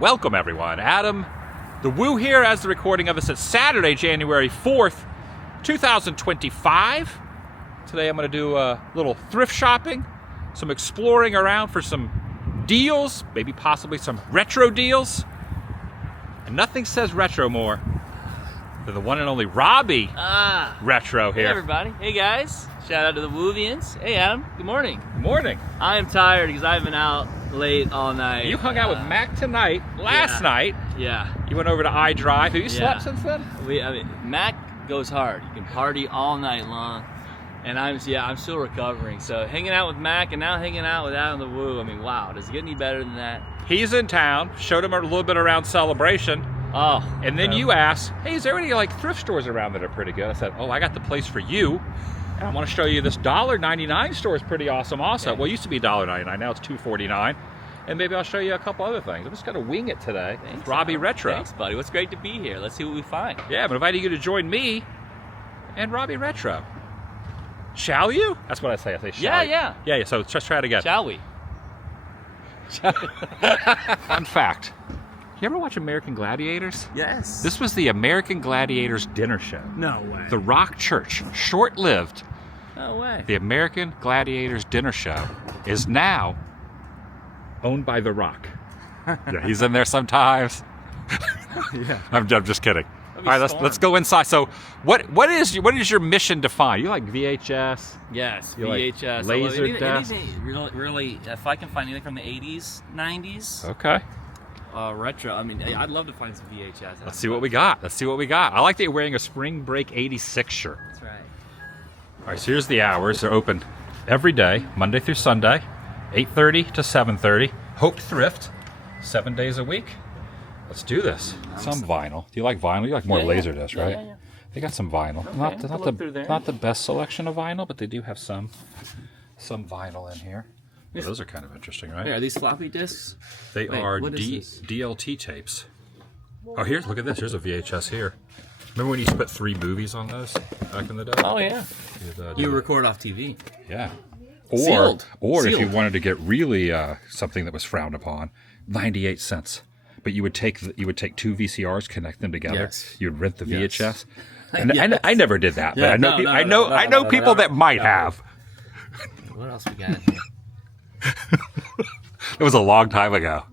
Welcome everyone. Adam, the Woo here as the recording of this. It's Saturday, January 4th, 2025. Today I'm going to do a little thrift shopping, some exploring around for some deals, maybe possibly some retro deals. And nothing says retro more than the one and only Robby Retro here. Hey everybody. Hey guys. Shout out to the Woovians. Hey Adam. Good morning. Good morning. I am tired because I've been out late all night. You hung out with Mac tonight, last night. Yeah. You went over to iDrive. Have you slept since then? Mac goes hard. You can party all night long. And I'm still recovering. So hanging out with Mac and now hanging out with Adam the Woo. I mean, wow, does it get any better than that? He's in town. Showed him a little bit around Celebration. Oh. And then you asked, hey, is there any like thrift stores around that are pretty good? I said, oh, I got the place for you. And I want to show you this $1.99 store is pretty awesome also. Okay. Well, it used to be $1.99, now it's $2.49. And maybe I'll show you a couple other things. I'm just going to wing it today. Thanks, Robby Retro. Thanks, buddy. Well, it's great to be here. Let's see what we find. Yeah, I'm inviting you to join me and Robby Retro. Shall you? That's what I say. I say shall. Yeah. Yeah, so let's just try it again. Shall we? Fun fact. You ever watch American Gladiators? Yes. This was the American Gladiators dinner show. No way. The Rock Church, short-lived. No way. The American Gladiators dinner show is now owned by The Rock. Yeah, he's in there sometimes. Yeah. I'm just kidding. All right, let's go inside. So, what is your mission to find? You like VHS? Yes, you VHS. Like Laserdisc. Anything really, if I can find anything from the 80s, 90s. Okay. Retro. I mean, I'd love to find some VHS. Let's see what we got. I like that you're wearing a Spring Break '86 shirt. That's right. All right, so here's the hours. They're open every day, Monday through Sunday, 8:30 to 7:30. Hope Thrift, 7 days a week. Let's do this. Some vinyl. Do you like vinyl? You like more Laserdisc, right? Yeah. They got some vinyl. Okay, Not the best selection of vinyl, but they do have some vinyl in here. Well, those are kind of interesting, right? Hey, are these floppy disks? They are DLT tapes. Oh, look at this. Here's a VHS here. Remember when you used to put 3 movies on those back in the day? Oh, yeah. You record off TV. Yeah. Sealed. Or if you wanted to get really something that was frowned upon, 98 cents. But you would take 2 VCRs, connect them together. Yes. You would rent the VHS. And Yes. I never did that, but I know people that might have. What else we got in here? It was a long time ago.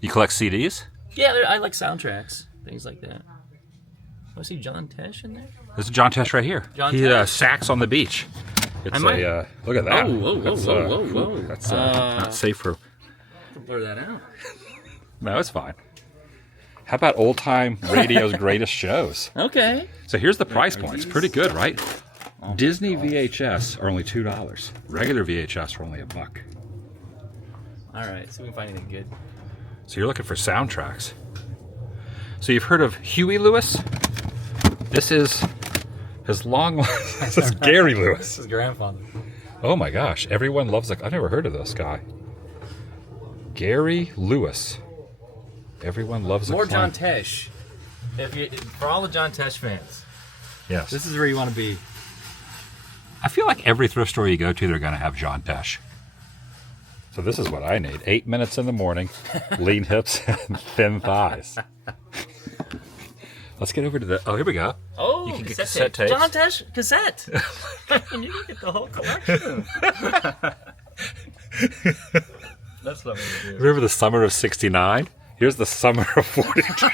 You collect CDs? Yeah, I like soundtracks, things like that. I see John Tesh in there. There's a John Tesh right here. He sax on the beach. It's look at that. Whoa. That's not safe for. Blur that out. No, it's fine. How about old time radio's greatest shows? Okay. So here's the price point. It's pretty good, right? Disney VHS are only $2. Regular VHS are only $1. All right, so we can find anything good. So you're looking for soundtracks. So you've heard of Huey Lewis? This is his long. This is Gary Lewis. This is grandfather. Oh my gosh! Everyone loves I've never heard of this guy. Gary Lewis. Everyone loves more John Tesh. For all the John Tesh fans. Yes. This is where you want to be. I feel like every thrift store you go to, they're going to have John Tesh. So this is what I need. 8 minutes in the morning, lean hips, and thin thighs. Let's get over to the... Oh, here we go. Oh, you can get cassette tapes. John Tesh cassette. And you can get the whole collection. That's what I'm going to do. Remember the summer of 69? Here's the summer of 42.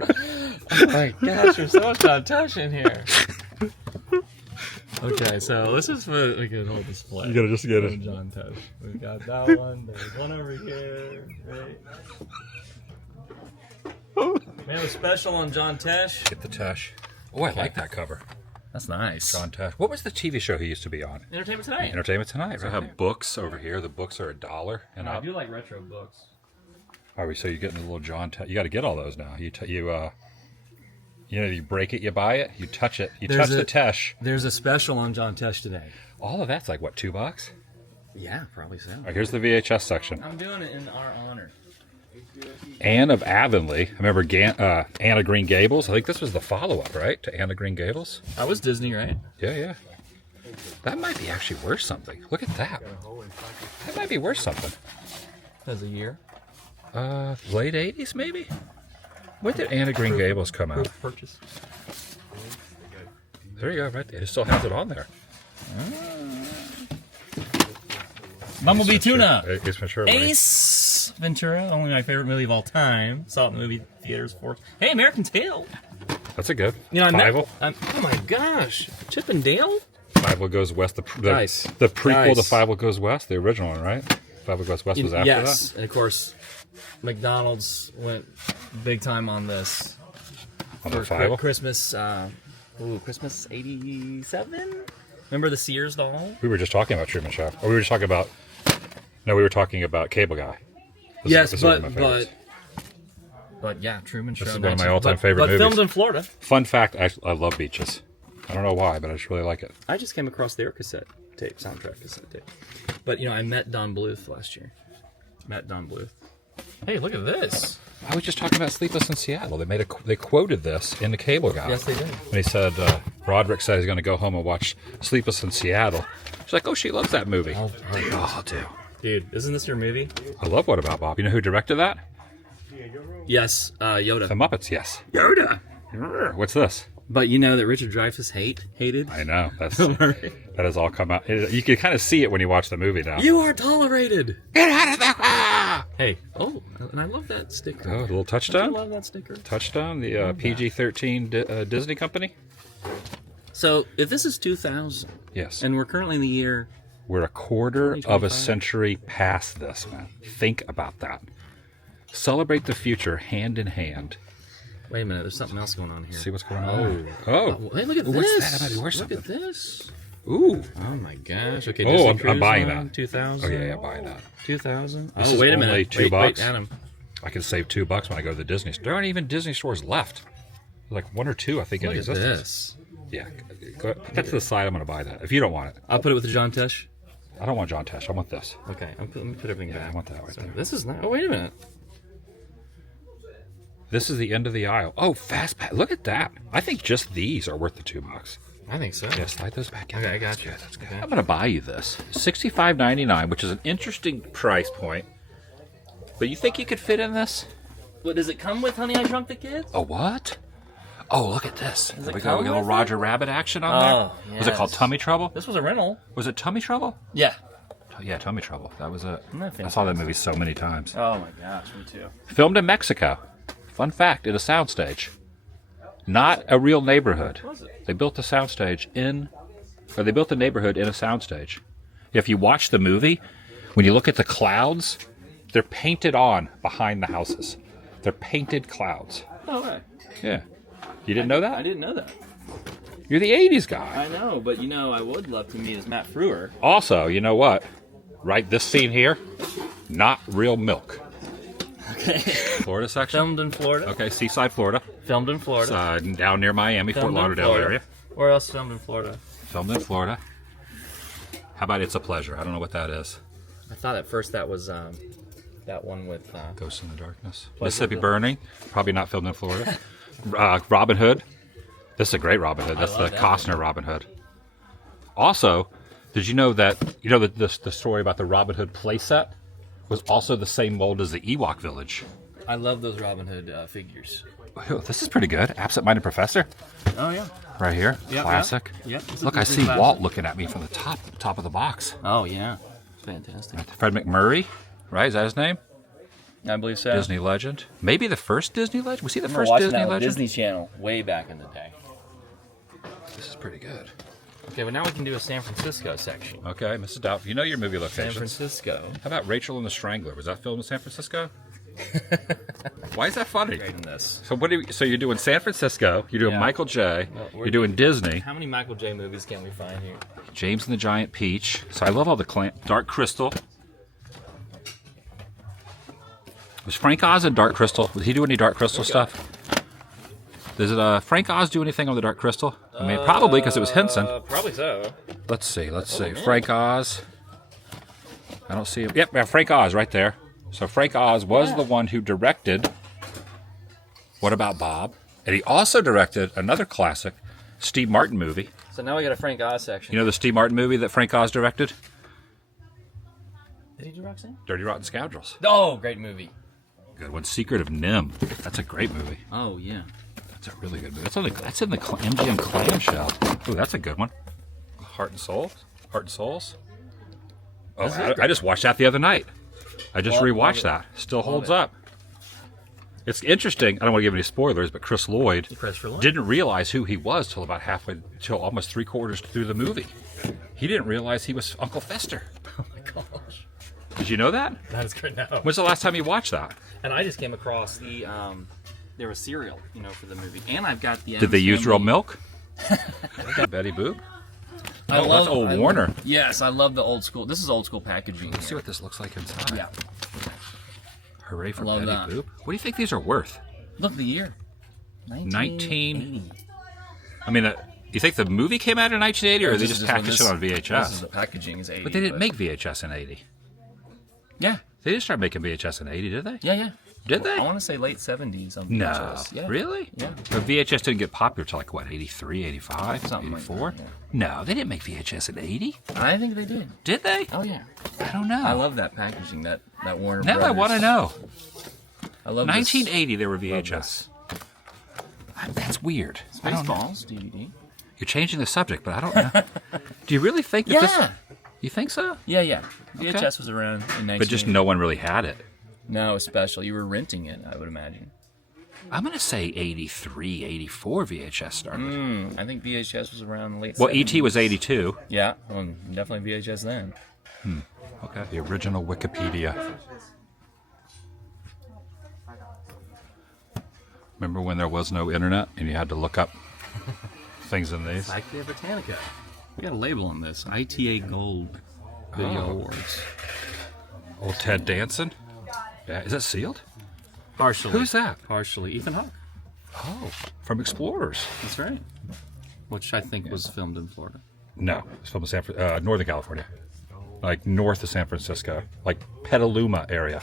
Oh my gosh, there's so much John Tesh in here. Okay, so this is for like a whole display. You gotta just get it. John Tesh. We've got that one. There's one over here. Right. We have a special on John Tesh. Get the Tesh. Oh, I like that cover. That's nice. John Tesh. What was the TV show he used to be on? Entertainment Tonight. Entertainment Tonight. So I have books over here. The books are $1 and up. I do like retro books. All right, so you're getting a little John Tesh. You got to get all those now. You break it, you buy it, you touch it, touch the Tesh. There's a special on John Tesh today. All of that's like, what, $2? Yeah, probably so. All right, here's the VHS section. I'm doing it in our honor. Anne of Avonlea. I remember Anne of Green Gables. I think this was the follow-up, right, to Anne of Green Gables? That was Disney, right? Yeah. That might be actually worth something. Look at that. That might be worth something. That's a year. Late 80s, maybe? When did Anne of Green Gables come out? Purchase. There you go, right there. It still has it on there. Bumblebee Tuna. Ace Ventura. buddy. Ace Ventura, only my favorite movie of all time. Saw it in the movie theaters for. Hey, American Tail. That's a good. You know, Fievel. Oh my gosh, Chip and Dale. Fievel Goes West. The prequel to Fievel Goes West, the original one, right? Fievel Goes West was after yes, that? and of course, McDonald's went big time on this. On the For Fievel? Christmas, Christmas '87. Remember the Sears doll? We were just talking about Truman Show. Or we were just talking about... No, we were talking about Cable Guy. This is one of my favorites. But yeah, Truman Show. This is one of my all-time favorite movies. But filmed in Florida. Fun fact, I love beaches. I don't know why, but I just really like it. I just came across their soundtrack cassette tape. But you know, I met Don Bluth last year. Hey, look at this. I was just talking about Sleepless in Seattle. They quoted this in the Cable Guy. Yes, they did. When he said, Roderick said he's going to go home and watch Sleepless in Seattle. She's like, oh, she loves that movie. Oh, They all do. dude, isn't this your movie? I love What About Bob. You know who directed that? Yes, Yoda. The Muppets, yes. Yoda! What's this? But you know that Richard Dreyfuss hated? I know. That has all come out. You can kind of see it when you watch the movie now. You are tolerated. Get out of the car! Hey, and I love that sticker. Oh, a little I touchdown? love that sticker. Touchdown, the PG-13 Disney company? So, if this is 2000, Yes. and we're currently in the year... We're a quarter of a 2025. century past this, man. Think about that. Celebrate the future hand in hand. Wait a minute, there's something else going on here. See what's going on? Oh. Hey, look at Ooh, this. what's that? I better wear Look something. at this. Ooh. Oh my gosh. Okay, Oh, Disney I'm Cruise buying Line, that. 2000. Oh, yeah, buying that. 2000. This Oh, is wait a only minute. $2. Wait, Adam. I can save $2 when I go to the Disney store. There aren't even Disney stores left. Like one or two, I think, in Look at existence. this. Yeah. Put that to the side. I'm going to buy that. If you don't want it. I'll put it with the John Tesh. I don't want John Tesh. I want this. Okay, let me put everything Yeah, back. I want that right there. This is not... Oh, wait a minute. This is the end of the aisle. Oh, fast pass. Look at that. I think just these are worth the $2. I think so. Yeah, slide those back in. Okay, I got you. That's good. Okay. I'm going to buy you this. $65.99, which is an interesting price point. But you think you could fit in this? What, does it come with Honey, I Shrunk the Kids? A what? Oh, look at this. Does There it we go. come We got a little with Roger Rabbit action on there. Oh, Was it called yes. Tummy Trouble? This was a rental. Was it Tummy Trouble? Yeah. Yeah, Tummy Trouble. That was it. Isn't that I saw that movie so many times. Oh my gosh, me too. Filmed in Mexico. Fun fact, in a soundstage. Not a real neighborhood. Was it? They built the soundstage they built the neighborhood in a soundstage. If you watch the movie, when you look at the clouds, they're painted on behind the houses. They're painted clouds. No way. Yeah. You didn't know that? I didn't know that. You're the 80s guy. I know, but you know, I would love to meet as Matt Frewer. Also, you know what? Right, this scene here, not real milk. Okay. Florida section? Filmed in Florida. Okay, Seaside, Florida. Filmed in Florida. Down near Miami, Fort Filmed in Lauderdale Florida. area. Where else filmed in Florida? Filmed in Florida. How about It's a Pleasure? I don't know what that is. I thought at first that was that one with Ghosts in the Darkness. Pleasure. Mississippi Burning. Probably not filmed in Florida. Robin Hood. This is a great Robin Hood. That's the love that Costner Robin Hood. Also, did you know that the story about the Robin Hood playset was also the same mold as the Ewok Village? I love those Robin Hood figures. Oh, this is pretty good. Absent-Minded Professor. Oh yeah. Right here. Yep, Classic. yep. Yep. Look, I see Walt looking at me from the top of the box. Oh yeah. Fantastic. Fred McMurray, right? Is that his name? I believe so. Disney legend. Maybe the first Disney legend? Was he the I remember first watching Disney that on legend? Disney Channel way back in the day. This is pretty good. Okay, but now we can do a San Francisco section. Okay, Mrs. Doubtfire. You know your movie San locations. Francisco. How about Rachel and the Strangler? Was that filmed in San Francisco? Why is that funny? Great in this. So so you're doing San Francisco, you're doing Yeah. Michael J, Well, you're doing Disney, How many Michael J movies can we find here? James and the Giant Peach. So I love all the Dark Crystal. Was Frank Oz in Dark Crystal? Did he do any Dark Crystal stuff? Does Frank Oz do anything on the Dark Crystal? I mean, probably because it was Henson. Probably so. Let's see. man. Frank Oz. I don't see him. Yep, yeah, Frank Oz right there. So Frank Oz was the one who directed What About Bob? And he also directed another classic Steve Martin movie. So now we got a Frank Oz section. You know the Steve Martin movie that Frank Oz directed? Did he direct it? Dirty Rotten Scoundrels. Oh, great movie. Good one. Secret of Nim. That's a great movie. Oh yeah. That's a really good movie. That's in the MGM clamshell. Ooh, that's a good one. Heart and Souls. Heart and Souls. Oh, I just watched that the other night. I just rewatched that. Still holds up. It's interesting. I don't want to give any spoilers, but Chris Lloyd didn't realize who he was till about halfway, till almost 3/4 through the movie. He didn't realize he was Uncle Fester. Oh my gosh. Did you know that? That is great. No. When's the last time you watched that? And I just came across the there was cereal, for the movie, and I've got the. Did they use real milk? Betty Boop. Oh, that's old Warner. Yes, I love the old school. This is old school packaging. Let's see what this looks like inside. Yeah. Hooray for Love Betty that. Boop. What do you think these are worth? Look, the year. 1980. I mean, you think the movie came out in 1980, or they just packaged it on VHS? This is the packaging is 80. But they didn't make VHS in 80. Yeah. They didn't start making VHS in 80, did they? Yeah. Did they? I want to say late 70s on No. VHS. Yeah. Really? Yeah. But VHS didn't get popular till 83, 85, Something 84? like that, yeah. No, they didn't make VHS in 80. I think they did. Did they? Oh yeah. I don't know. I love that packaging. That Warner. Now Brothers. I want to know. I love 1980, there were VHS. That's weird. I don't know. Spaceballs DVD. You're changing the subject, but I don't know. Do you really think that this... You think so? Yeah. VHS was around in 1980. But just no one really had it. No, it was special. You were renting it, I would imagine. I'm going to say 83, 84 VHS started. I think VHS was around late 70s. Well, E.T. was 82. Yeah, well, definitely VHS then. Okay. The original Wikipedia. Remember when there was no internet and you had to look up things in these? Encyclopedia Britannica. We got a label on this. ITA Gold Video Awards. Old Ted Danson? Yeah, is that sealed? Partially. Who's that? Partially. Ethan Hawke. Oh, from Explorers. That's right. Which I think was filmed in Florida. No, it's from Northern California. Like north of San Francisco. Like Petaluma area.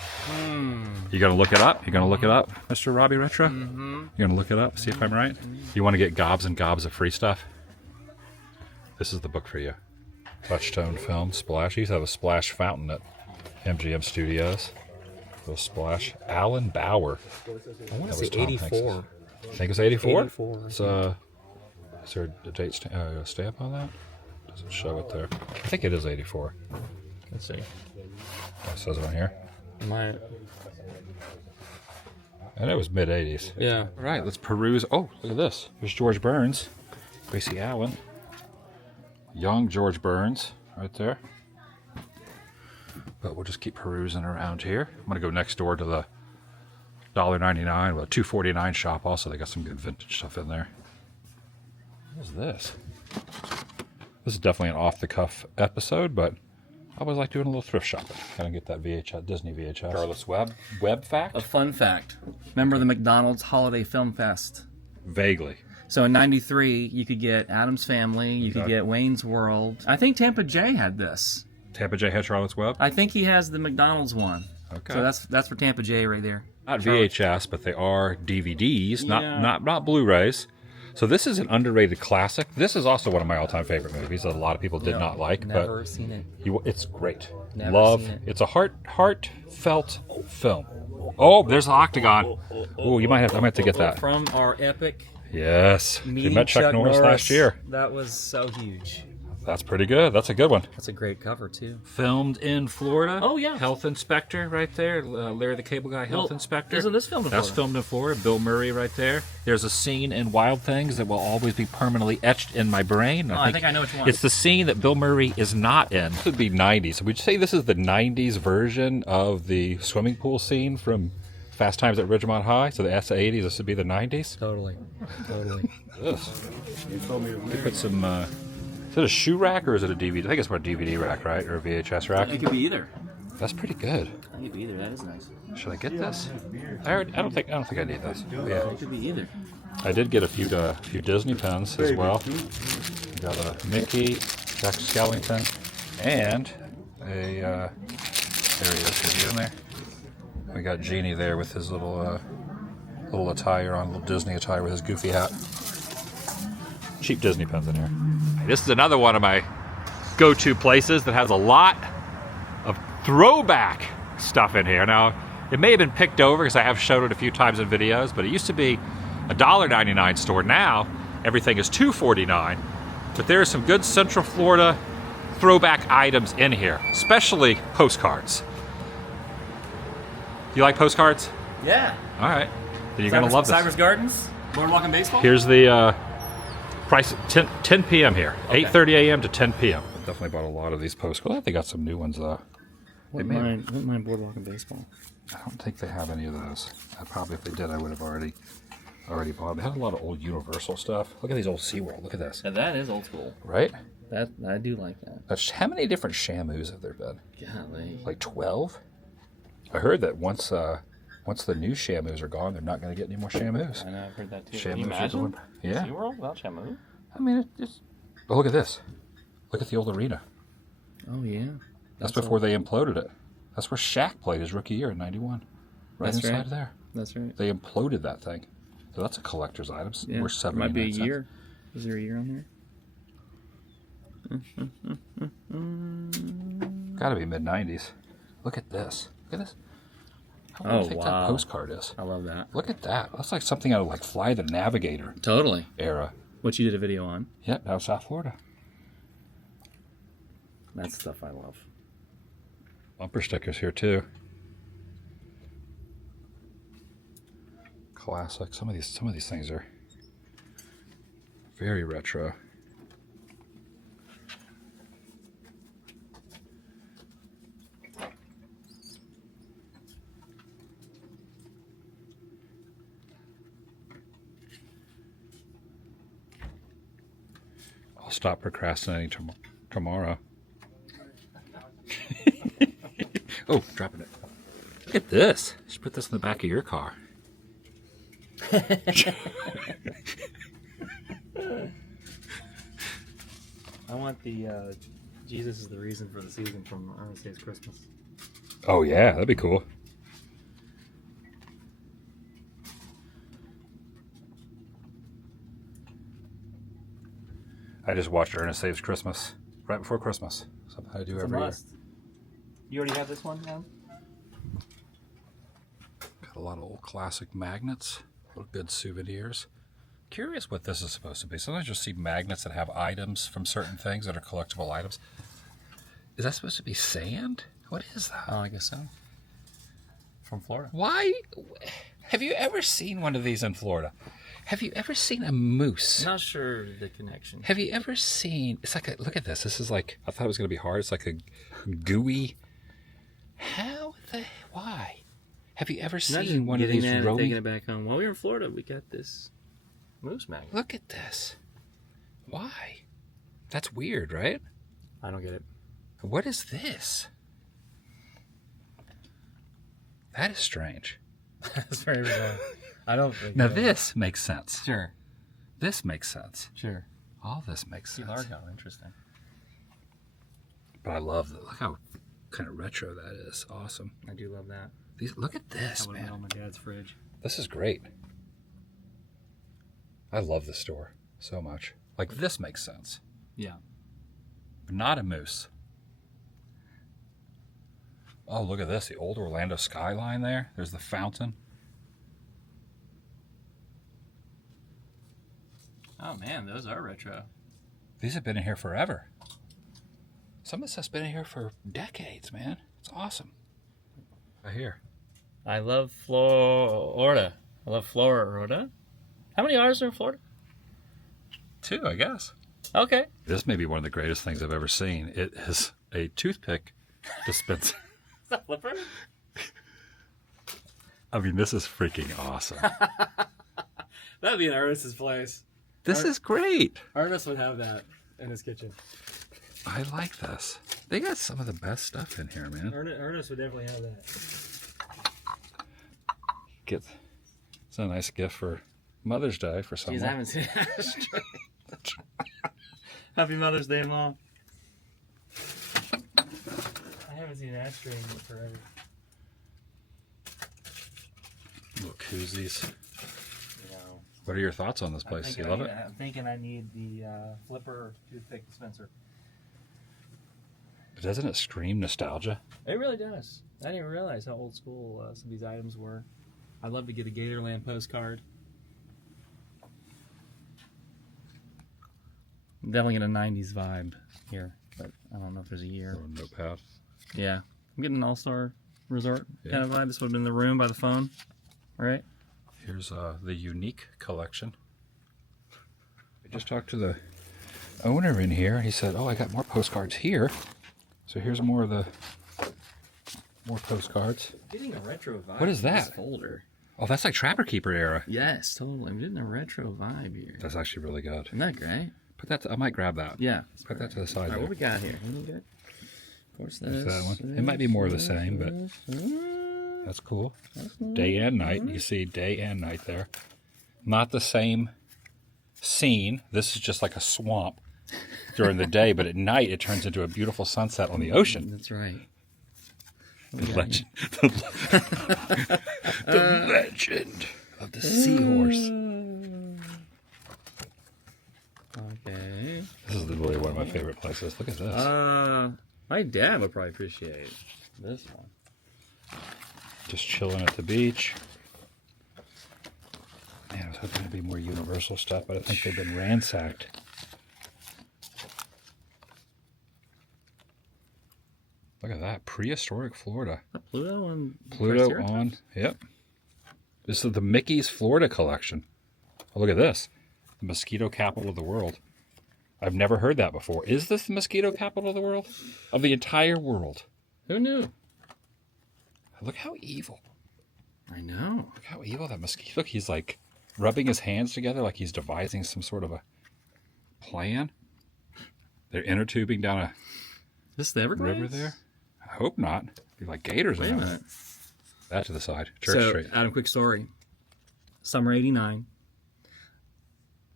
You gonna look it up? You gonna look it up, Mr. Robby Retro? You gonna look it up, see if I'm right? You wanna get gobs and gobs of free stuff? This is the book for you. Touchstone Film, Splash. You used to have a Splash fountain at MGM Studios. The Splash. Alan Bauer. I want to say Tom 84. Hanks'. You think it's 84? 84. It's, is there a date stamp on that? Does it show it there? I think it is 84. Let's see. It says it on here. My. And it was mid-80s. Yeah. All right, let's peruse. Oh, look at this. There's George Burns. Gracie Allen. Young George Burns right there. But we'll just keep perusing around here. I'm going to go next door to the $1.99, well, $2.49 shop also. They got some good vintage stuff in there. What is this? This is definitely an off-the-cuff episode, but I always like doing a little thrift shopping. Kind of get that VHS, Disney VHS. Carlos Webb fact? A fun fact. Remember the McDonald's Holiday Film Fest? Vaguely. So in 93, you could get Addams Family, you could get Wayne's World. I think Tampa J had this. Tampa J had Charlotte's Web? I think he has the McDonald's one. Okay. So that's for Tampa J right there. Not VHS, but they are DVDs, Yeah. not Blu-rays. So this is an underrated classic. This is also one of my all-time favorite movies that a lot of people did not like, Never seen it. it's great. Never Love. seen it. It's a heartfelt film. Oh, there's the Octagon. Oh, I might have to get that. From our epic Yes. You meeting met Chuck Norris last year. That was so huge. That's pretty good. That's a good one. That's a great cover too. Filmed in Florida. Oh, yeah. Health inspector right there. Larry the Cable Guy, health inspector. Isn't this filmed in That's Florida? filmed in Florida. Bill Murray right there. There's a scene in Wild Things that will always be permanently etched in my brain. I think I know which one. It's the scene that Bill Murray is not in. This would be 90s. So would you say this is the 90s version of the swimming pool scene from Fast Times at Ridgemont High? So that's the 80s. This would be the 90s. Totally. This. They put some. Is it a shoe rack or is it a DVD? I think it's more a DVD rack, right? Or a VHS rack? It could be either. That's pretty good. It could be either. That is nice. Should I get this? I don't think I need this. Yeah, It could be either. I did get a few Disney pens as well. Got a Mickey, Jack Skellington, and a there he is. Is he in there? We got Genie there with his little attire on, little Disney attire with his goofy hat. Cheap Disney pens in here. This is another one of my go-to places that has a lot of throwback stuff in here. Now, It may have been picked over because I have showed it a few times in videos, but it used to be a $1.99 store. Now, everything is $2.49. But there are some good Central Florida throwback items in here, especially postcards. You like postcards? Yeah. All right. Then you're going to love this. Cypress Gardens, Boardwalk and Baseball? Here's the price, 10 p.m. here. Okay. 8:30 a.m. to 10 p.m. Definitely bought a lot of these postcards. They got some new ones, though. Wouldn't mind Boardwalk and Baseball. I don't think they have any of those. Probably if they did, I would have already bought them. They had a lot of old Universal stuff. Look at these old SeaWorld. Look at this. Now that is old school. Right? That I do like that. How many different Shamus have there been? Golly. Like 12? I heard that once the new Shamus are gone, they're not going to get any more Shamus. I know, I've heard that too. Shamus Can you are imagine? going- Yeah. SeaWorld without Shamu? I mean, oh, look at this. Look at the old arena. Oh, yeah. That's before they imploded it. That's where Shaq played his rookie year in '91. Right That's inside right. there. That's right. They imploded that thing. So that's a collector's item. Yeah. Worth 79 Might be a cents. year. Is there a year on there? Gotta be mid-90s. Look at this. Look at this. How Oh, do you think wow. that postcard is? I love that. Look at that. That's like something out of like Fly the Navigator Totally. era. Which you did a video on. Yep, out of South Florida. That's stuff I love. Bumper stickers here too. Classic. Some of these things are very retro. I'll stop procrastinating tomorrow. Oh, dropping it. Look at this. Just put this in the back of your car. I want the Jesus is the reason for the season from Ernest Saves Christmas. Oh yeah, that'd be cool. I just watched Ernest Saves Christmas right before Christmas. Something I do It's a every year. must. You already have this one now? Got a lot of old classic magnets, little good souvenirs. Curious what this is supposed to be. Sometimes you'll see magnets that have items from certain things that are collectible items. Is that supposed to be sand? What is that? Oh, I guess so. From Florida. Why? Have you ever seen one of these in Florida? Have you ever seen a moose? Not sure the connection. Have you ever seen? It's like look at this. This is like I thought it was going to be hard. It's like a gooey. Why? Have you ever seen one of these taking rolling? it back home. While we were in Florida, we got this moose magnet. Look at this. Why? That's weird, right? I don't get it. What is this? That is strange. That's very bizarre. I don't think. Now this makes sense. Sure. This makes sense. Sure. All this makes sense. Largo, interesting. But I love that. Look how kind of retro that is. Awesome. I do love that. Look at this, That would have been man. on my dad's fridge. This is great. I love this store so much. Like this makes sense. Yeah. But not a moose. Oh, look at this. The old Orlando skyline there. There's the fountain. Oh man, those are retro. These have been in here forever. Some of this has been in here for decades, man. It's awesome. Right here. I love Florida. I love Florida. How many R's are in Florida? 2, I guess. Okay. This may be one of the greatest things I've ever seen. It is a toothpick dispenser. Is that Flipper? I mean, this is freaking awesome. That'd be in Ernest's place. This is great. Ernest would have that in his kitchen. I like this. They got some of the best stuff in here, man. Ernest would definitely have that. It's a nice gift for Mother's Day for someone. Jeez, I haven't seen that. Happy Mother's Day, Mom. I haven't seen an ashtray in forever. Little koozies. You know, What are your thoughts on this place? You love it? I'm thinking I need the Flipper toothpick dispenser. But doesn't it scream nostalgia? It really does. I didn't realize how old school some of these items were. I'd love to get a Gatorland postcard. I'm definitely getting a 90s vibe here, but I don't know if there's a year. Oh, notepad. Yeah. I'm getting an all-star resort Yeah. kind of vibe. This would have been in the room by the phone. All right. Here's the unique collection. I just talked to the owner in here, and he said, "Oh, I got more postcards here." So here's more postcards. Getting a retro vibe. What is in this that? folder. Oh, that's like Trapper Keeper era. Yes, totally. I'm getting a retro vibe here. That's actually really good. Isn't that great? Put that. I might grab that. Yeah. Put that to the side. All right, There. what we got here? What do we got? Of course, There's this. that one. It might be more of the same, but that's cool. Day and night. You see day and night there. Not the same scene. This is just like a swamp during the day, but at night it turns into a beautiful sunset on the ocean. That's right. The legend. The legend of the seahorse. Okay. This is literally one of my favorite places. Look at this. My dad would probably appreciate this one. Just chilling at the beach. Man, I was hoping there'd be more Universal stuff, but I think they've been ransacked. Look at that. Prehistoric Florida. Pluto on Pluto on. Yep. This is the Mickey's Florida collection. Oh, look at this. The mosquito capital of the world. I've never heard that before. Is this the mosquito capital of the world? Of the entire world. Who knew? Look how evil. I know. Look how evil that mosquito. Look, he's like rubbing his hands together like he's devising some sort of a plan. They're inner tubing down a This the Everglades? river there. I hope not. Be like gators Wait a in there. minute. That to the side. Church Street. Adam, quick story. Summer '89.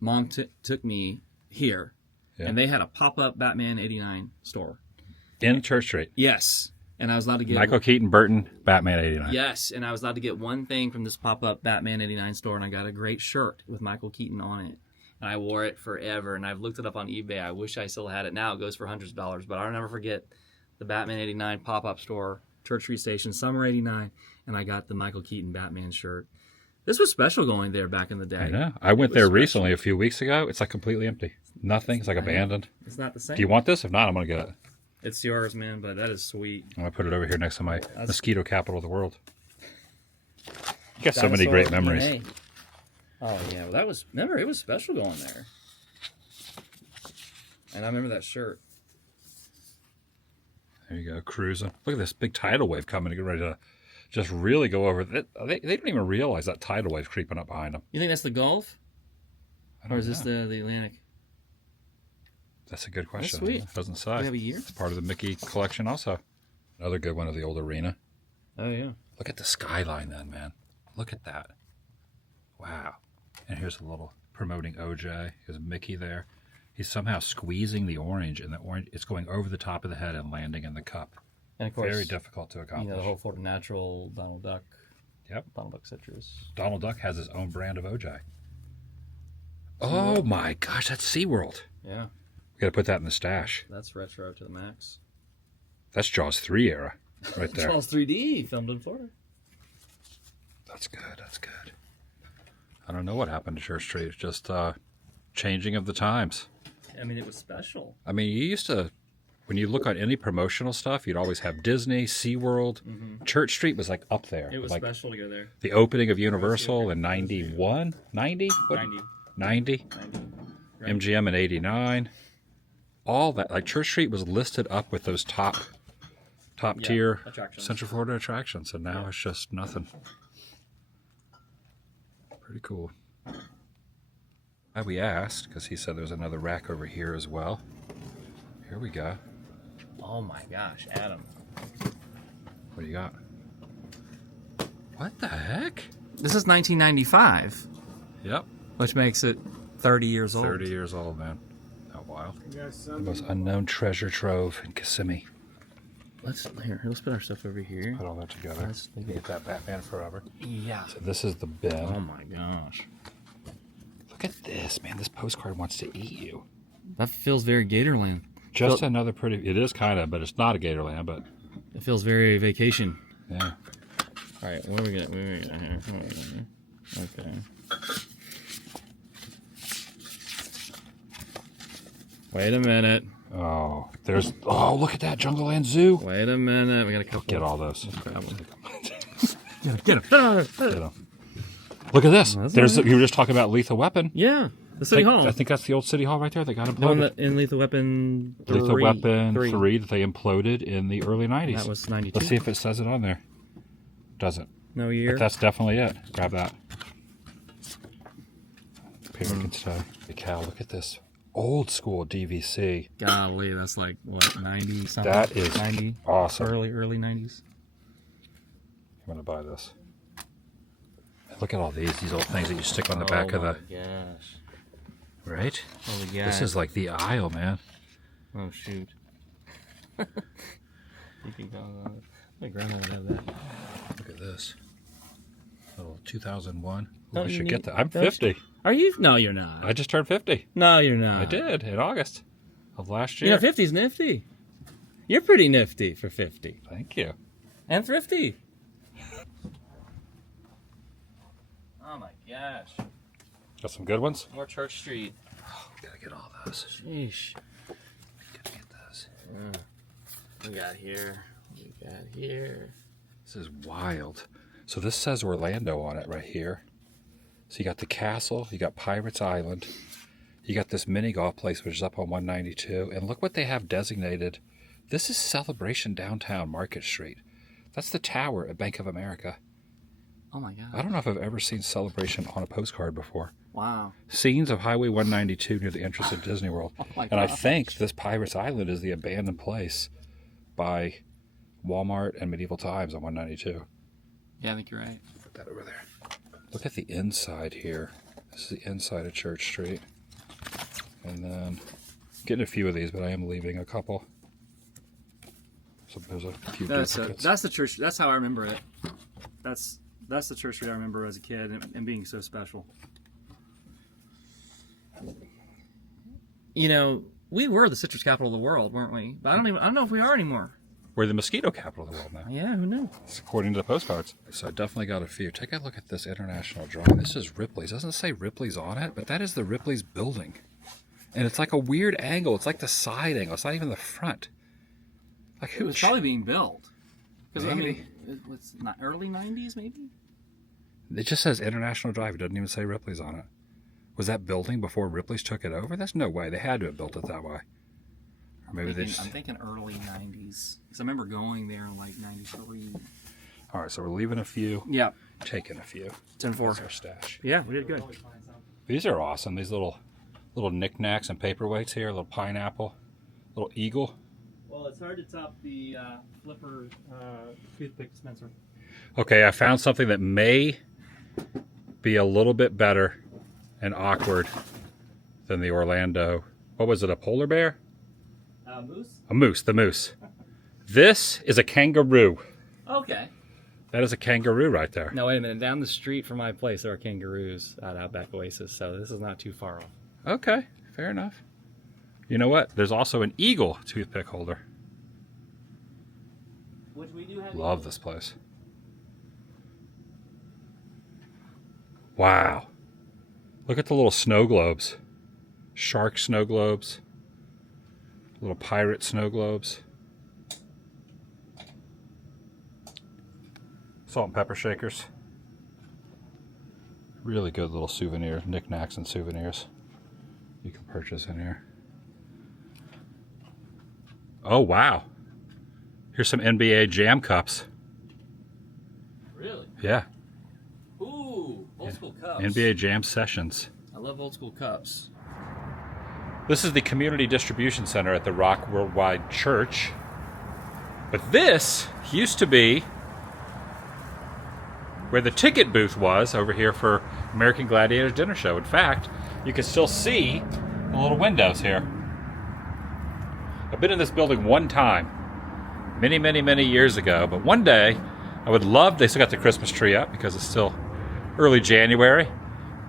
Mom took me here, Yeah. and they had a pop-up Batman '89 store. In Church Street. Yes, and I was allowed to get Michael Keaton, Burton, Batman 89. Yes, and I was allowed to get one thing from this pop-up Batman '89 store, and I got a great shirt with Michael Keaton on it. And I wore it forever, and I've looked it up on eBay. I wish I still had it. Now it goes for hundreds of dollars, but I'll never forget the Batman '89 pop-up store, Church Street Station, summer '89, and I got the Michael Keaton Batman shirt. This was special going there back in the day. I know. I went there recently a few weeks ago. It's like completely empty. Nothing. It's like abandoned. It's not the same. Do you want this? If not, I'm going to get it. It's yours, man, but that is sweet. I'm going to put it over here next to my mosquito capital of the world. You got so many great memories. DNA. Oh, yeah. Well, that was... Remember, it was special going there. And I remember that shirt. There you go, cruising. Look at this big tidal wave coming to get ready to just really go over. They don't even realize that tidal wave creeping up behind them. You think that's the Gulf? I don't Or is this know. the Atlantic? That's a good question. sweet. It doesn't Do say. we have a year? It's part of the Mickey collection also. Another good one of the old arena. Oh, yeah. Look at the skyline then, man. Look at that. Wow. And here's a little promoting OJ. There's Mickey there. He's somehow squeezing the orange, and the orange it's going over the top of the head and landing in the cup. And, of course, Very difficult to accomplish. you know, the whole Florida Natural, Donald Duck. Yep. Donald Duck citrus. Donald Duck has his own brand of OJ. Oh my gosh, that's SeaWorld. Yeah. We got to put that in the stash. That's retro to the max. That's Jaws 3 era right there. Charles 3D, filmed in Florida. That's good. That's good. I don't know what happened to Church Street. It's just changing of the times. I mean, it was special. I mean, you used to, when you look on any promotional stuff, you'd always have Disney, SeaWorld. Church Street was like up there. It was like special to go there. the opening of Universal in 91, 90? What? 90. 90? MGM in 89. All that, like Church Street was listed up with those top tier attractions. Central Florida attractions, and now it's just nothing. Pretty cool. We asked, because he said there's another rack over here as well. Here we go. Oh my gosh, Adam. What do you got? What the heck? This is 1995, Yep. which makes it 30 years old. 30 years old, man. Not wild. The most unknown treasure trove in Kissimmee. Let's put our stuff over here. Put all that together. Let's You get that Batman forever. Yeah. So this is the bin. Oh my gosh. Look at this, man. This postcard wants to eat you. That feels very Gatorland. Just another pretty... It is kind of, but it's not a Gatorland, but... It feels very vacation. Yeah. All right, what are we gonna here? Okay. Wait a minute. Oh, there's. Oh, look at that Jungleland Zoo. Wait a minute. We got a couple. Get all those. Grab them. Get them. Look at this. Oh, There's. nice. You were just talking about Lethal Weapon. Yeah, the City Hall. I think that's the old City Hall right there. They got The one imploded. that in Lethal Weapon 3. Lethal Weapon 3 that they imploded in the early 90s. That was 92. Let's see if it says it on there. Doesn't. No year. But that's definitely it. Grab that. Paper can stay. The cow. Look at this. Old school DVC. Golly, that's like what 90 something. That is 90. awesome. Early 90s. I'm gonna buy this. Look at all these little things that you stick on the back of the. Gosh. Right? Holy gosh. This is like the aisle, man. Oh shoot. You can go on it. My grandma would have that. Look at this. Little 2001. Ooh, Don't I you should need- get that. I'm don't you- 50. Are you? No, you're not. I just turned 50. No, you're not. I did in August of last You year. know, 50's nifty. You're pretty nifty for 50. Thank you. And thrifty. Oh my gosh. Got some good ones. More Church Street. Oh, we gotta get all those. Sheesh. Gotta get those. We got here. We got here. This is wild. So this says Orlando on it right here. So you got the castle, you got Pirates Island, you got this mini golf place which is up on 192, and look what they have designated. This is Celebration Downtown Market Street. That's the tower at Bank of America. Oh my god. I don't know if I've ever seen Celebration on a postcard before. Wow. Scenes of Highway 192 near the entrance of Disney World. Oh my And I gosh. think this Pirates Island is the abandoned place by Walmart and Medieval Times on 192. Yeah, I think you're right. Put that over there. Look at the inside here. This is the inside of Church Street. And then, getting a few of these, but I am leaving a couple. So there's a few duplicates. That's the church. That's how I remember it. That's the Church Street I remember as a kid and being so special. You know, we were the citrus capital of the world, weren't we? But I don't know if we are anymore. We're the mosquito capital of the world now. Yeah, who knew? It's according to the postcards. So I definitely got a few. Take a look at this international drawing. This is Ripley's. It doesn't say Ripley's on it, but that is the Ripley's building. And it's like a weird angle. It's like the side angle. It's not even the front. Like It who? was probably being built. Because I Maybe. mean, it was not early 90s, maybe. It just says International Drive. It doesn't even say Ripley's on it. Was that building before Ripley's took it over? There's no way. They had to have built it that way. Or maybe they just... I'm thinking early 90s. Because I remember going there in like 93. All right, so we're leaving a few, Yeah, taking a few. 10-4. That's our stash. Yeah, we did good. These are awesome. These little knickknacks and paperweights here. A little pineapple, little eagle. Well, it's hard to top the flipper toothpick dispenser. Okay, I found something that may be a little bit better and awkward than the Orlando. What was it, a polar bear? Moose? A moose, the moose. This is a kangaroo. Okay. That is a kangaroo right there. No, wait a minute. Down the street from my place, there are kangaroos at Outback Oasis, so this is not too far off. Okay, fair enough. You know what? There's also an eagle toothpick holder. Which we do have. Love this place. Wow. Look at the little snow globes. Shark snow globes. Little pirate snow globes. Salt and pepper shakers. Really good little souvenirs, knickknacks and souvenirs you can purchase in here. Oh, wow. Here's some NBA Jam cups. Really? Yeah, Ooh, old school cups. NBA Jam sessions. I love old school cups. This is the Community Distribution Center at the Rock Worldwide Church. But this used to be where the ticket booth was over here for American Gladiators Dinner Show. In fact, you can still see the little windows here. I've been in this building one time, many, many, many years ago, but one day I would love, they still got the Christmas tree up because it's still early January.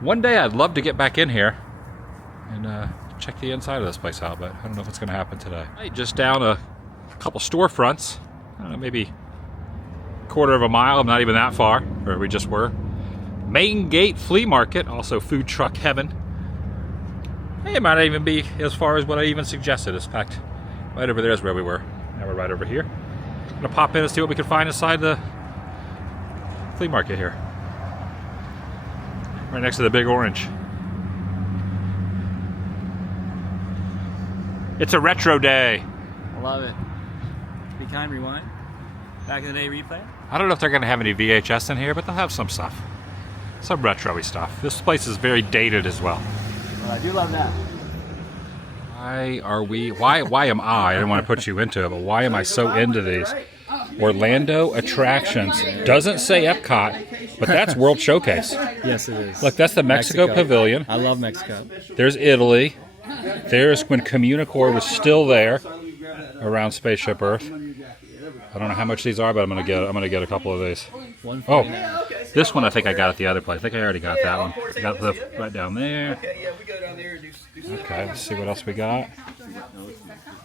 One day I'd love to get back in here and check the inside of this place out, but I don't know if it's going to happen today. Just down a couple storefronts, I don't know, maybe quarter of a mile, not even that far, where we just were. Main Gate Flea Market, also food truck heaven. Hey, it might not even be as far as what I even suggested. In fact, right over there is where we were. Now we're right over here. I'm gonna pop in and see what we can find inside the flea market here. Right next to the big orange. It's a retro day. I love it. Be kind, rewind. Back in the day replay. I don't know if they're gonna have any VHS in here, but they'll have some stuff. Some retro-y stuff. This place is very dated as well. Well, I do love that. Why am I don't want to put you into it, but why am I so into these? Orlando Attractions. Doesn't say Epcot, but that's World Showcase. Yes, it is. Look, that's the Mexico Pavilion. I love Mexico. There's Italy. There's when Communicore was still there around Spaceship Earth. I don't know how much these are, but I'm gonna get a couple of these. Oh, this one I think I got at the other place. I think I already got that one. I got the right down there. Okay, let's see what else we got.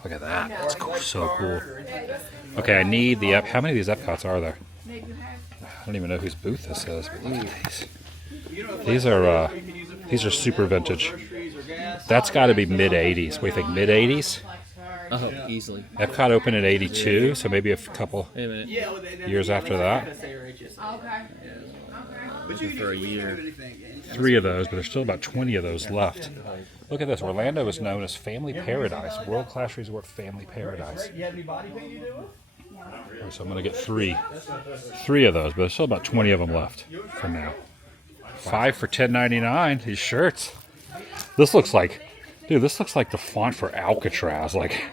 Look at that. That's cool. So cool. Okay, I need the how many of these Epcots are there? I don't even know whose booth this is, but look at these. These are super vintage. That's got to be mid 80s. What do you think? Mid 80s? Oh, easily. Epcot opened in 82, so maybe a couple years after that. For a year. 3 of those, but there's still about 20 of those left. Look at this. Orlando is known as Family Paradise. World-class resort Family Paradise. So I'm going to get 3 of those, but there's still about 20 of them left for now. 5 for $10.99. These shirts. This looks like the font for Alcatraz, like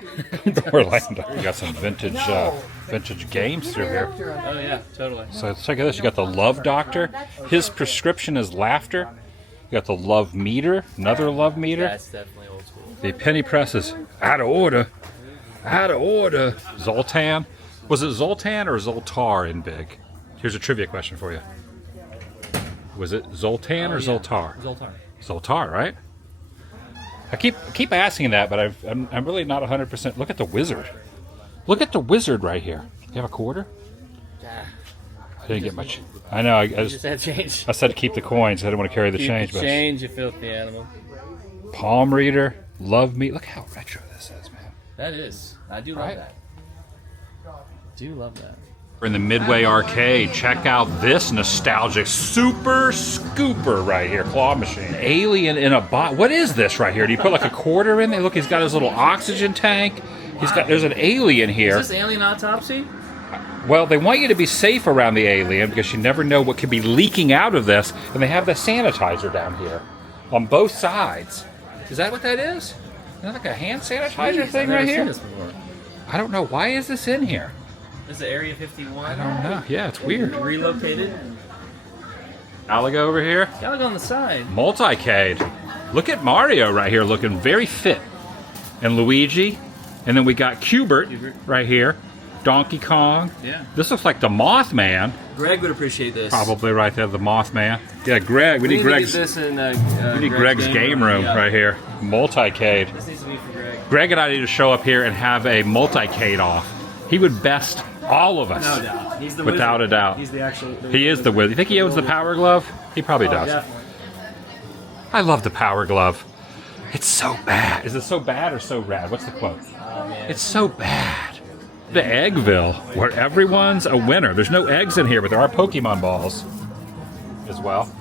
Orlando. You got some vintage games through here. Oh yeah, totally. So check out this. You got the Love Doctor. His prescription is laughter. You got the Love Meter, another Love Meter. That's definitely old school. The penny press is out of order. Out of order. Zoltan. Was it Zoltan or Zoltar in big? Here's a trivia question for you. Was it Zoltan or Zoltar? Zoltar. Zoltar, right? I keep asking that, but I'm really not 100%. Look at the wizard. Look at the wizard right here. You have a quarter? Yeah. I didn't get much. I know. I just had change. I said keep the coins. I didn't want to carry the change. Keep the change, you filthy animal. Palm reader. Love me. Look how retro this is, man. That is. I do love that. Do love that. We're in the Midway Arcade. Check out this nostalgic super scooper right here. Claw machine. Alien in a box. What is this right here? Do you put like a quarter in there? Look, he's got his little oxygen tank. There's an alien here. Is this alien autopsy? Well, they want you to be safe around the alien because you never know what could be leaking out of this. And they have the sanitizer down here on both sides. Is that what that is? Is that like a hand sanitizer thing right here? I don't know. Why is this in here? This is Area 51. I don't know. Yeah, it's weird. Relocated. Galaga over here. Galaga on the side. Multicade. Look at Mario right here looking very fit. And Luigi. And then we got Cubert right here. Donkey Kong. Yeah. This looks like the Mothman. Greg would appreciate this. Probably right there, the Mothman. Yeah, Greg. We need Greg's. This in, we need Greg's game room right here. Multicade. This needs to be for Greg. Greg and I need to show up here and have a multicade off. He would best all of us. No doubt. He's the without wizard. a doubt. He's the actual. He is the wizard. You think he owns the Power Glove? He probably does. Definitely. I love the Power Glove. It's so bad. Is it so bad or so rad? What's the quote? Oh, man. It's so bad. The Eggville, where everyone's a winner. There's no eggs in here, but there are Pokemon balls as well.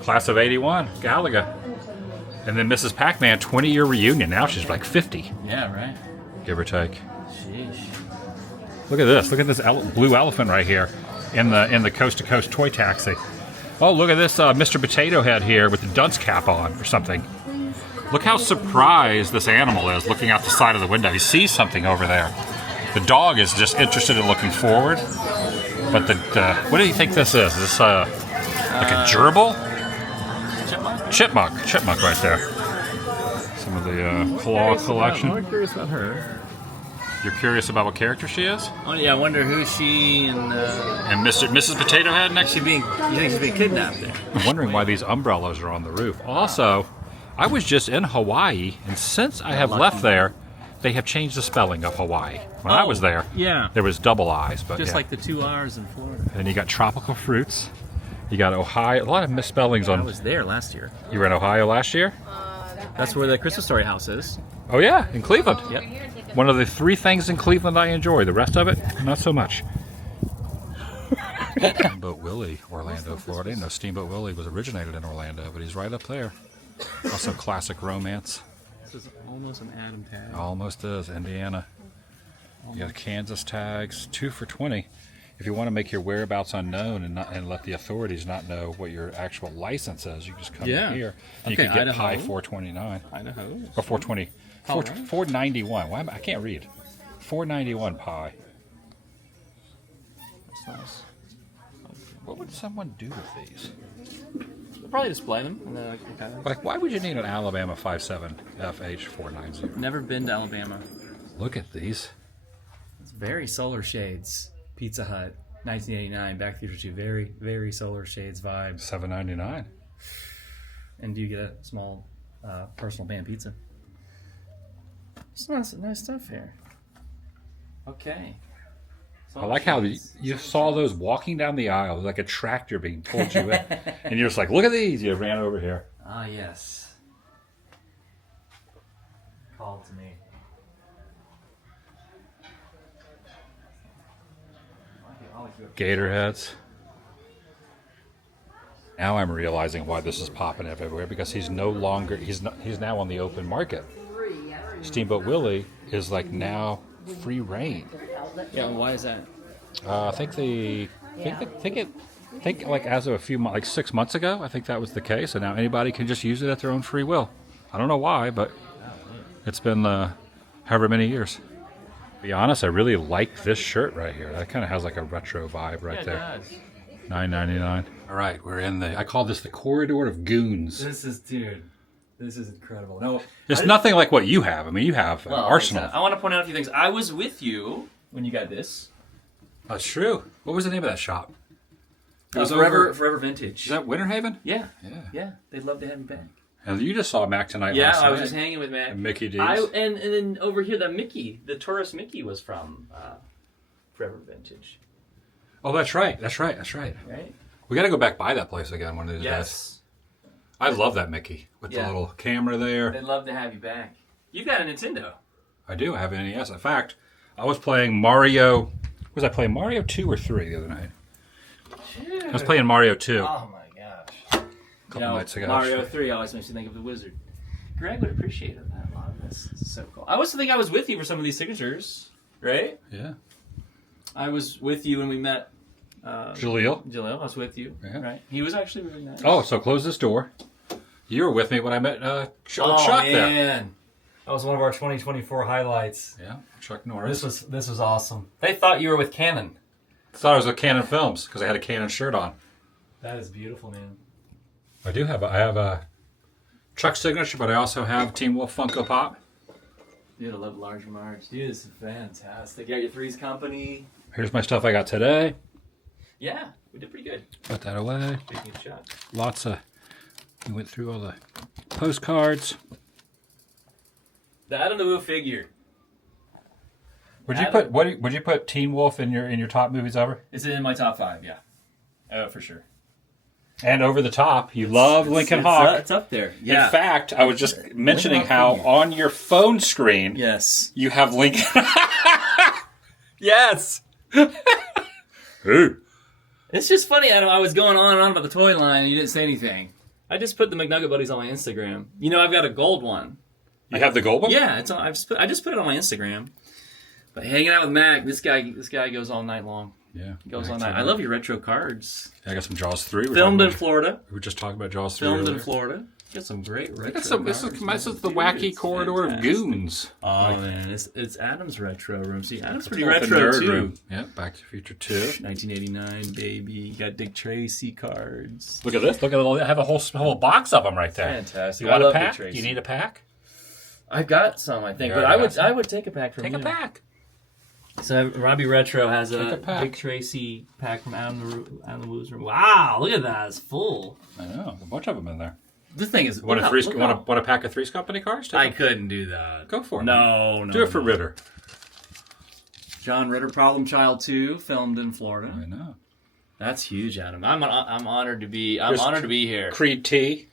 Class of 81, Galaga. And then Mrs. Pac-Man, 20-year reunion. Now she's like 50. Yeah, right. Give or take. Sheesh. Look at this. Look at this blue elephant right here in the Coast to Coast toy taxi. Oh, look at this Mr. Potato Head here with the dunce cap on or something. Look how surprised this animal is looking out the side of the window. He sees something over there. The dog is just interested in looking forward. But what do you think this is? Is this like a gerbil? Chipmunk. Chipmunk right there. Some of the claw collection. I'm curious about her. You're curious about what character she is? Oh yeah, I wonder who she and Mrs. Potato Head next to you think she's being kidnapped there? I'm wondering why these umbrellas are on the roof. Also, I was just in Hawaii, and since I have left there, they have changed the spelling of Hawaii. When I was there, Yeah. there was double I's, but Just yeah. like the 2 R's in Florida. And you got tropical fruits. You got Ohio. A lot of misspellings I on. was there last year. You were in Ohio last year? That's where the Christmas Story house is. Oh yeah, in Cleveland. Yep. One of the 3 things in Cleveland I enjoy. The rest of it, not so much. Steamboat Willie, Orlando, Florida. I didn't know Steamboat Willie was originated in Orlando, but he's right up there. Also classic romance. This is almost an Adam tag. Almost is, Indiana. You got Kansas tags, 2 for $20. If you want to make your whereabouts unknown and let the authorities not know what your actual license is, you just come in here and you Okay, can get Idaho. pie $4.29 Idaho. or $4.20, Colorado. $4.91. Why I can't read. $4.91 pie. That's nice. What would someone do with these? They'll probably display them. And then kind of... Like, why would you need an Alabama 57 FH490? Never been to Alabama. Look at these. It's very solar shades. Pizza Hut, 1989. Back to the Future 2. Very, very solar shades vibe. $7.99. And do you get a small personal pan pizza? It's nice stuff here. Okay. I like how you saw those walking down the aisle, like a tractor being pulled you in, and you're just like, "Look at these!" You ran over here. Ah, yes. Called to me. Gator heads. Now I'm realizing why this is popping everywhere, because he's no longer he's now on the open market. Steamboat Willie is like now free reign. Yeah, well, why is that? I think like as of a few months, like 6 months ago, I think that was the case, and now anybody can just use it at their own free will. I don't know why, but it's been however many years. To be honest, I really like this shirt right here. That kind of has like a retro vibe right there. It does. $9.99. All right, we're in I call this the corridor of goons. This is incredible. No, It's nothing like what you have. I mean, you have an well, arsenal. I want to point out a few things. I was with you when you got this. That's true. What was the name of that shop? It was Forever Vintage. Is that Winter Haven? Yeah. Yeah. Yeah. They'd love to have you back. And you just saw Mac tonight Yeah, last night. I was just hanging with Matt. And Mickey D's. And then over here, that Mickey, the tourist Mickey, was from Forever Vintage. Oh, that's right. Right? We got to go back by that place again one of these days. Yes. I love that Mickey with the little camera there. They'd love to have you back. You've got a Nintendo. I do. I have an NES. In fact, I was playing Mario. Was I playing Mario 2 or 3 the other night? Dude. I was playing Mario 2. Oh my gosh. A couple nights ago. Mario 3 always makes you think of the wizard. Greg would appreciate a lot of this. This is so cool. I also think I was with you for some of these signatures, right? Yeah. I was with you when we met. Jaleel. Jaleel, I was with you. Yeah. Right. He was actually really nice. Oh, so close this door. You were with me when I met Chuck there. Man. That was one of our 2024 highlights. Yeah, Chuck Norris. This was awesome. They thought you were with Canon. Thought I was with Canon Films because I had a Canon shirt on. That is beautiful, man. I have a Chuck signature, but I also have Teen Wolf Funko Pop. Dude, I love Large March. Dude, this is fantastic. You got your Three's Company. Here's my stuff I got today. Yeah, we did pretty good. Put that away. Taking a shot. We went through all the postcards. The TheDailyWoo figure. Would you put Teen Wolf in your top movies ever? Is it in my top 5? Yeah. Oh, for sure. And over the top, you love Lincoln Hawk. It's up there. Yeah. In fact, I was just mentioning how on your phone screen, Yes. you have Lincoln. Yes. Ooh. It's just funny. I was going on and on about the toy line, and you didn't say anything. I just put the McNugget Buddies on my Instagram. You know, I've got a gold one. You have the gold one? Yeah, it's on, I just put it on my Instagram. But hanging out with Mac, this guy goes all night long. Yeah. He goes all night. I love your retro cards. I got some Jaws 3. Filmed in Florida. We were just talking about Jaws 3 Filmed earlier. in Florida. Got some great retro This cards. is the wacky corridor of goons. Oh, man. It's Adam's retro room. See, Adam's pretty It's the retro, nerd too. room. Yeah, Back to the Future 2. 1989, baby. You got Dick Tracy cards. Look at this. Look at all. I have a whole box of them right there. Fantastic. You want I a love pack? Dick Tracy. You need a pack? I've got some, I think, You but already got some? I would take a pack from you. Take a pack. So Robby Retro has Take a a pack. Dick Tracy pack from Adam the Woo's room. Wow, look at that! It's full. I know. A bunch of them in there. This thing is. Want a pack of Three's Company cards? I couldn't do that. Go for it. No. Do it for Ritter. John Ritter, Problem Child 2, filmed in Florida. I know. That's huge, Adam. I'm honored to be. Honored to be here. Creed T.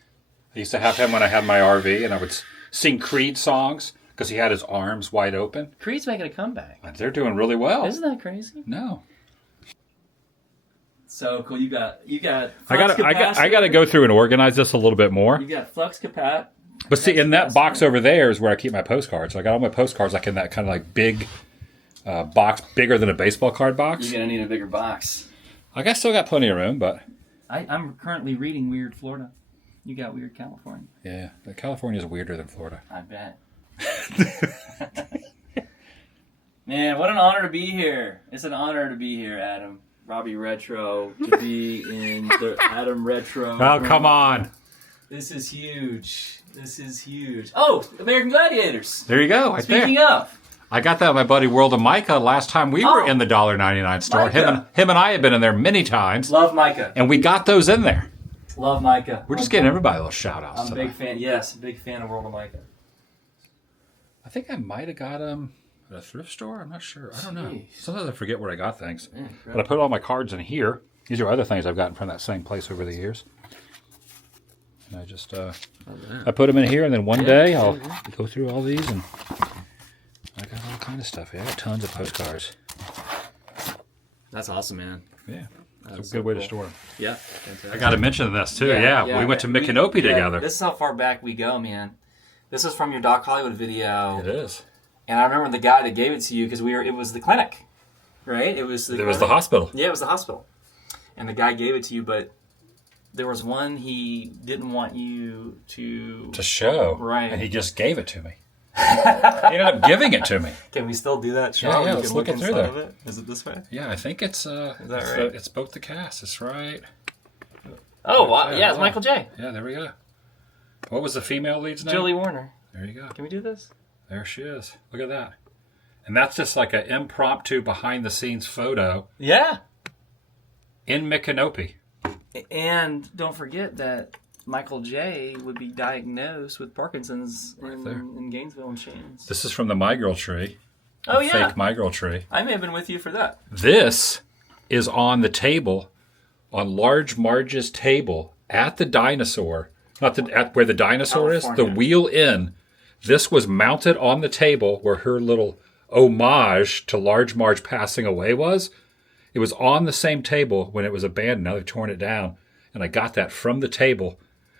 I used to have him when I had my RV, and I would sing Creed songs because he had his arms wide open. Creed's making a comeback. And they're doing really well. Isn't that crazy? No. So cool. You got. I got to go through and organize this a little bit more. You got flux capat. But see, in that box over there is where I keep my postcards. So I got all my postcards like in that kind of like big box, bigger than a baseball card box. You're gonna need a bigger box. I still got plenty of room, but I'm currently reading Weird Florida. You got Weird California. yeah, but California is weirder than Florida. I bet. Man, what an honor to be here. It's an honor to be here, Adam. Robby Retro, to be in the Adam Retro. Oh, come on. This is huge. This is huge. Oh, American Gladiators. There you go, right there. Speaking of. I got that with my buddy World of Micah last time we were in the $1.99 store. Micah. Him and I have been in there many times. Love Micah. And we got those in there. Love Micah. We're just getting everybody a little shout outs. I'm a big fan. Yes, big fan of World of Micah. I think I might have got them at a thrift store. I'm not sure. I don't know. Jeez. Sometimes I forget where I got things. Yeah, But I put all my cards in here. These are other things I've gotten from that same place over the years. And I just, I put them in here, and then one day I'll go through all these, and I got all kind of stuff here. I got tons of postcards. That's awesome, man. Yeah. That's It's a good way to cool. store them. Yeah. Fantastic. I got to mention this, too. Yeah, we went to Micanopy together. This is how far back we go, man. This is from your Doc Hollywood video. It is. And I remember the guy that gave it to you because it was the clinic, right? It was the hospital. Yeah, it was the hospital. And the guy gave it to you, but there was one he didn't want you to show. Right. And he just gave it to me. He ended up giving it to me. Can we still do that, Sean? Yeah, let's look it through there. of it. Is it this way? Yeah, I think it's that right? It's both the cast. That's right. Oh, wow. Yeah, it's wow. Michael J. Yeah, there we go. What was the female lead's name? Julie Warner. There you go. Can we do this? There she is. Look at that. And that's just like an impromptu behind-the-scenes photo Yeah. in Micanopy. And don't forget that Michael J. would be diagnosed with Parkinson's in Gainesville and Shane's. This is from the My Girl tree. Oh, the yeah. Fake My Girl tree. I may have been with you for that. This is on the table, on Large Marge's table at the dinosaur. Not at where the dinosaur is, the California. wheel in. This was mounted on the table where her little homage to Large Marge passing away was. It was on the same table when it was abandoned. Now they've torn it down. And I got that from the table.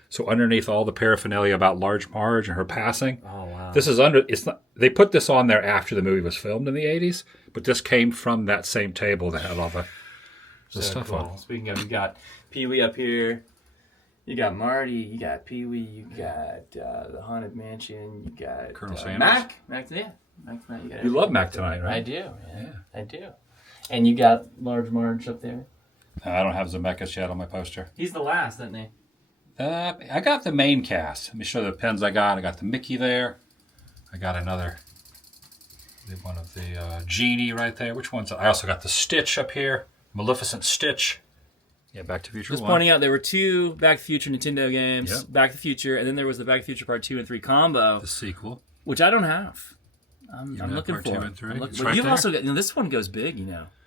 So underneath all the paraphernalia about Large Marge and her passing. Oh, wow. This is it's not, they put this on there after the movie was filmed in the 80s, but this came from that same table that had all the stuff on. Speaking of, you got Pee Wee up here. You got Marty, you got Pee Wee, you got the Haunted Mansion, you got Colonel Sanders. Mac, yeah. Mac, you got You love Mac tonight, right? I do, yeah. I do. And you got Large Marge up there. I don't have Zemeckis yet on my poster. He's the last, isn't he? I got the main cast. Let me show you the pens I got. I got the Mickey there. I got another one of the Genie right there. Which one's I also got the Stitch up here. Maleficent Stitch. Yeah, Back to the Future Just 1. pointing out there were 2 Back to the Future Nintendo games. Yep. Back to the Future, and then there was the Back to the Future Part 2 and 3 combo. The sequel. Which I don't have. I'm have looking Part for 2 it. and 3? But It's right you've there. also got, this one goes big,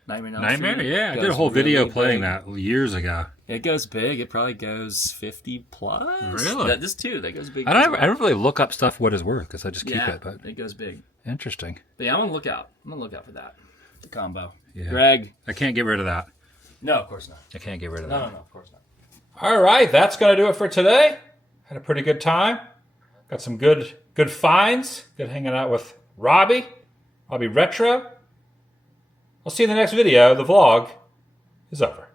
Nightmare on Elm Street. Nightmare? Yeah, I did a Goes whole video really playing big. that years ago. It goes big. It probably goes 50 plus. Really? This too. That goes big. I don't really look up stuff what is worth because I just keep yeah, it. But it goes big. interesting. But yeah, I'm gonna look out. I'm gonna look out for that. The combo. Yeah. Greg. I can't get rid of that. No, of course not. I can't get rid of No, that. no, of course not. All right, that's going to do it for today. Had a pretty good time. Got some good finds. Good hanging out with Robby Retro. I'll see you in the next video. The vlog is over.